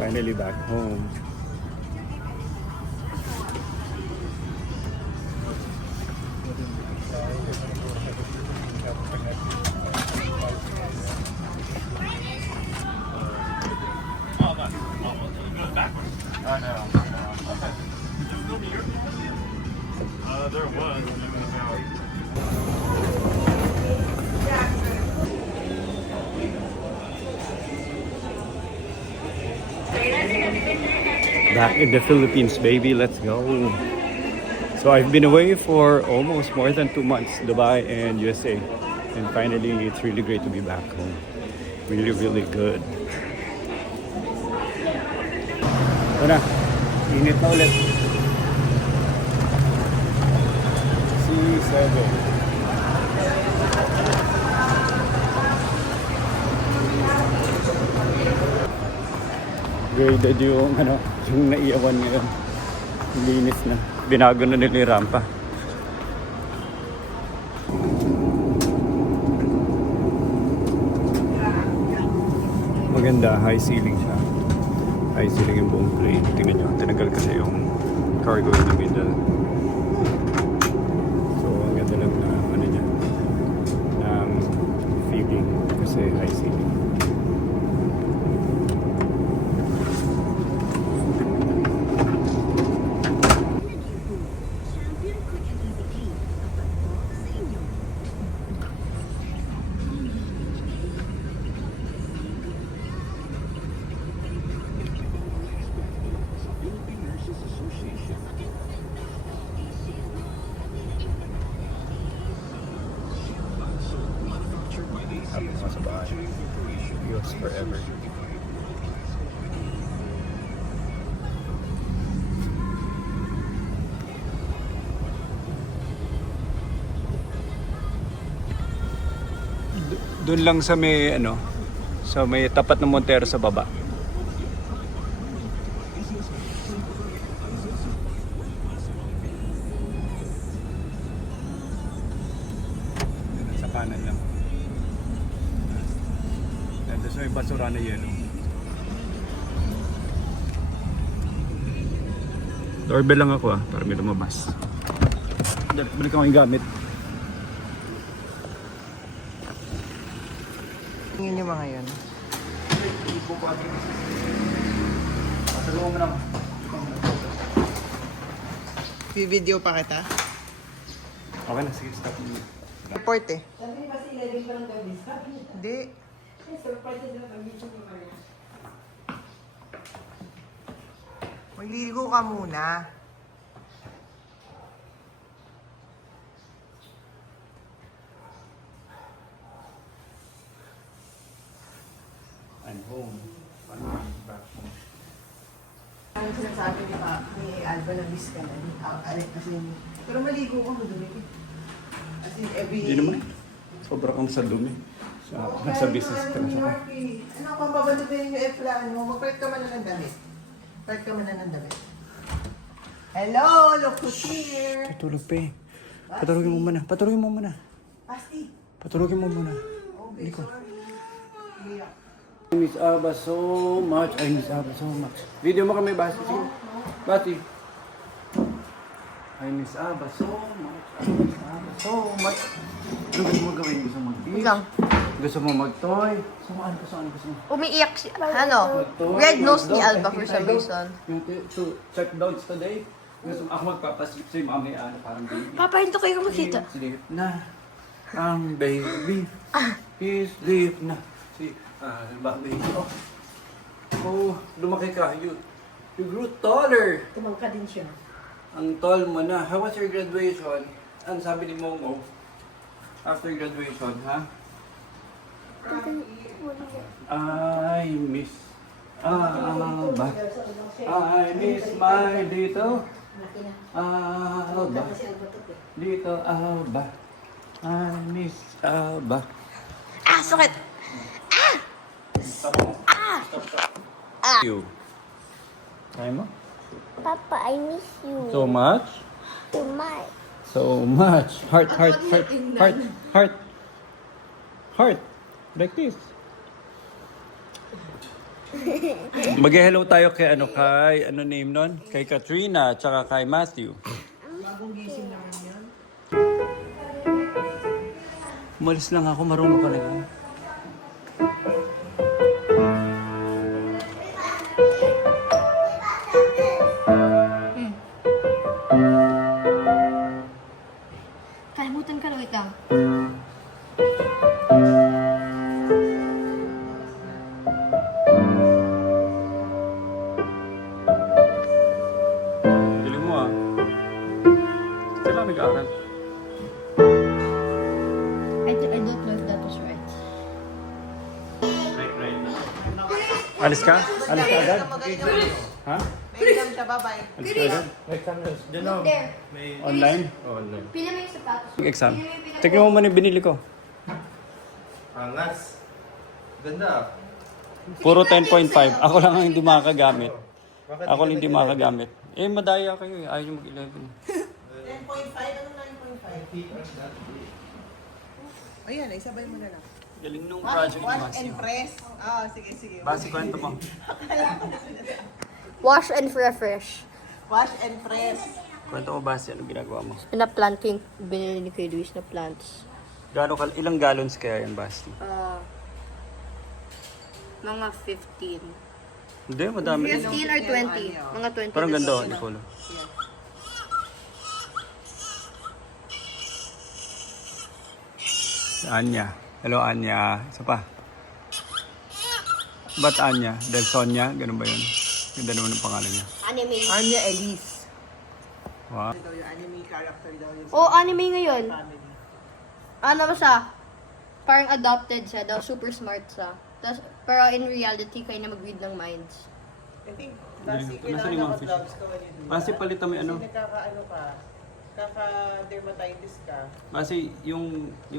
Finally back home. There was. Back in the Philippines, baby. Let's go. So I've been away for almost more than 2 months, Dubai and USA. And finally, it's really great to be back home. Really, really good. Ito na. Init na ulit. C7. Graded yung yung naiyawan ngayon. Linis na. Binago na nila yung rampa. Maganda, high ceiling siya. High ceiling yung buong plane. Tingnan nyo, tinagal kasi yung cargo in the middle. So, ang ganda lang na niya, ng feeling kasi high ceiling. Sa bahay. Yours forever. Doon lang sa may sa may tapat ng Montero sa baba. Sa kanan lang. Tapos may basura na yelo. Doorbell lang ako para may lumabas. Balik ako yung gamit. Tingin yung mga yun. Patulungan mo naman. Video pa kita. Okay na, sige, stop. Report eh. Hindi. Magliligo ka muna. I'm home. I'm back home. Ano sinasabi ni Alba na miss ka na? Kasi, pero maligo ka mo dumi. As in, Hindi naman. Sobra kang sa dumi. Nasa business ka na siya. Ano kung babalutin yung plan mo? Magpalit ka man na ng damit. Palit ka man na ng damit. Hello! Look who's here! Patulog pa eh. Patulogin mo muna. Patulogin mo muna. Basti! Patulogin mo muna. Okay, Hindi ko. sorry. Yeah. I miss Abba so much. I miss Abba so much. Video mo kami, Basti. Sige. Basti. I miss Abba so much. I miss Abba so much. Ano gusto mo gawin? Gusto mo mag-beach? Lang. Gusto mo mag-toy? Gusto mo? Gusto mo? Umiiyak si, ano, Mag-toy, red nose ni mag-dog. Alba for some reason. Yung to check dogs today. Gusto mo ako magpapasip sa'yo, mami, parang baby. Papa, hinto kayo makita. Sleep na. Ang baby. Sleep na. Si, baby. Oh, lumaki ka. You grew taller. Tumangka din siya. Ang tall mo na. How was your graduation? Ang sabi ni Momo, after graduation, ha? I miss Alba. I miss my little Alba. Little Alba. I miss Alba. Ah, sakit! You. Kaya mo? Papa, I miss you So much? so much. So much. Heart, heart, heart, heart, heart. Heart. Like this. Mag-hello tayo kay ano name nun? Kay Katrina, tsaka kay Matthew. Bagong gising naman yan. Umalis lang ako, marunong ka na yun. Kalimutan ka na, wait lang. Galing mo ah. Sila nag-aaral. I don't know if that was right. Alis ka? Alis ka agad? Magaling. Ha? May exam siya, bye-bye. Alis ka agad? Look there. Online? Pila mo yung sapatos. Yung exam. Tignan mo man yung binili ko. Angas. Ganda. Puro 10.5. Ako lang ang hindi makakagamit. Ako lang hindi makakagamit. Eh, madaya kayo eh. Ayaw nyo mag-11. 10.5, anong 9.5? Ayan, isabay mo na lang. Galing nung Wash project ni and Matthew. press. Ah, sige, sige. Basi kwento mo. Wash and refresh. Wash and press. Kwento mo Basi, anong ginagawa mo? Pinaplanting, binili ni Kuya Luis na plants. Ilang gallons kaya yan, Basti? Mga 15. Hindi, madami. 15 or 20? Mga 20. Parang ganda, na Nicolo. Anya. Hello, Anya. Isa pa. Ba't Anya? Del Sonia? Ganun ba yun? Ganda naman ang pangalan niya. Anime. Anya Elise. Wow. Ito daw yung anime character daw yung Oh, anime ngayon. family. Ano ba siya? Parang adopted siya daw. Super smart siya. Pero in reality, kaya na mag-read ng minds. I think, Basi, Nasaan kailangan yung mga dapat fish? gloves ka when you do Basi, that. palitan mo yung ano. Kasi nagkakaano ka, kaka-dermatitis ka. Kasi yung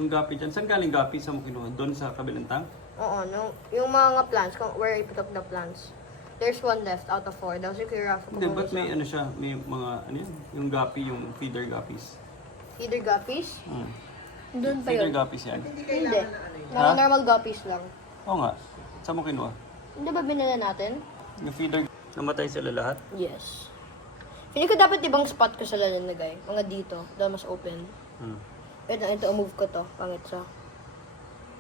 gapi dyan, saan galing gapi sa mo kinuha? Doon sa kabilang tank? Oo, no? Yung mga plants, where I put up the plants. There's one left out of 4. Daw si Kuya Rafa. Hindi, ba't may ano siya? May mga, ano yan? Yung gapi, yung feeder guppies. Feeder guppies? Hmm. Doon pa Feeder yun. guppies yan. Hindi Hindi. kailangan na ano yun. Mga Ha? normal guppies lang. Oo nga. Saan mo kinuha? Hindi ba binila natin? Yung feeder, namatay sila lahat? Yes. Hindi ko dapat ibang spot ko sa lalagay. Mga dito. Dahil mas open. Hmm. Ito, move ko to. Pangit siya.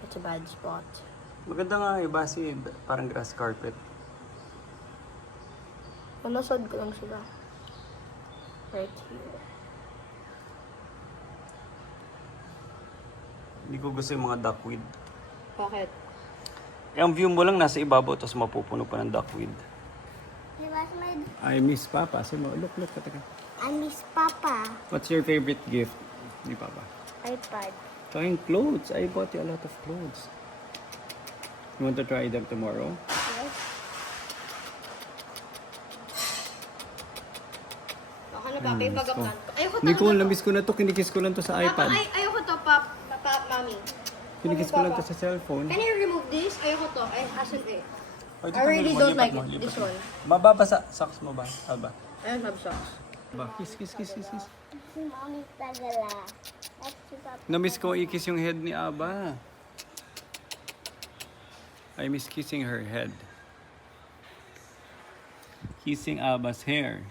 It's a bad spot. Maganda nga eh, Basi, parang grass carpet. Manasod ko lang sila. Right here. Hindi ko gusto yung mga duckweed. Bakit? Eh, ang view mo lang nasa ibabaw, tapos mapupuno pa ng duckweed. He was my... I miss Papa. Say mo, look, kataka. I miss Papa. What's your favorite gift ni Papa? iPad. Trying clothes. I bought you a lot of clothes. You want to try them tomorrow? Yes. Baka na Papa, yung pagka-plant ko. Ayoko to. Nicole, ano to? namiss ko na to. Kinikis ko lang to sa Papa, iPad. ayoko to, Papa, Mami. Kinikis ko lang to sa cellphone. Can you remove this? Ayoko to. I hasn't it. Ay, I really don't like it. This one. Mababasa. Socks mo ba, Alba? I don't have socks. Ba, kiss. Si Mommy Tagala. That's si Papa. Namiss ko ikis yung head ni Aba. I miss kissing her head. Kissing Aba's hair.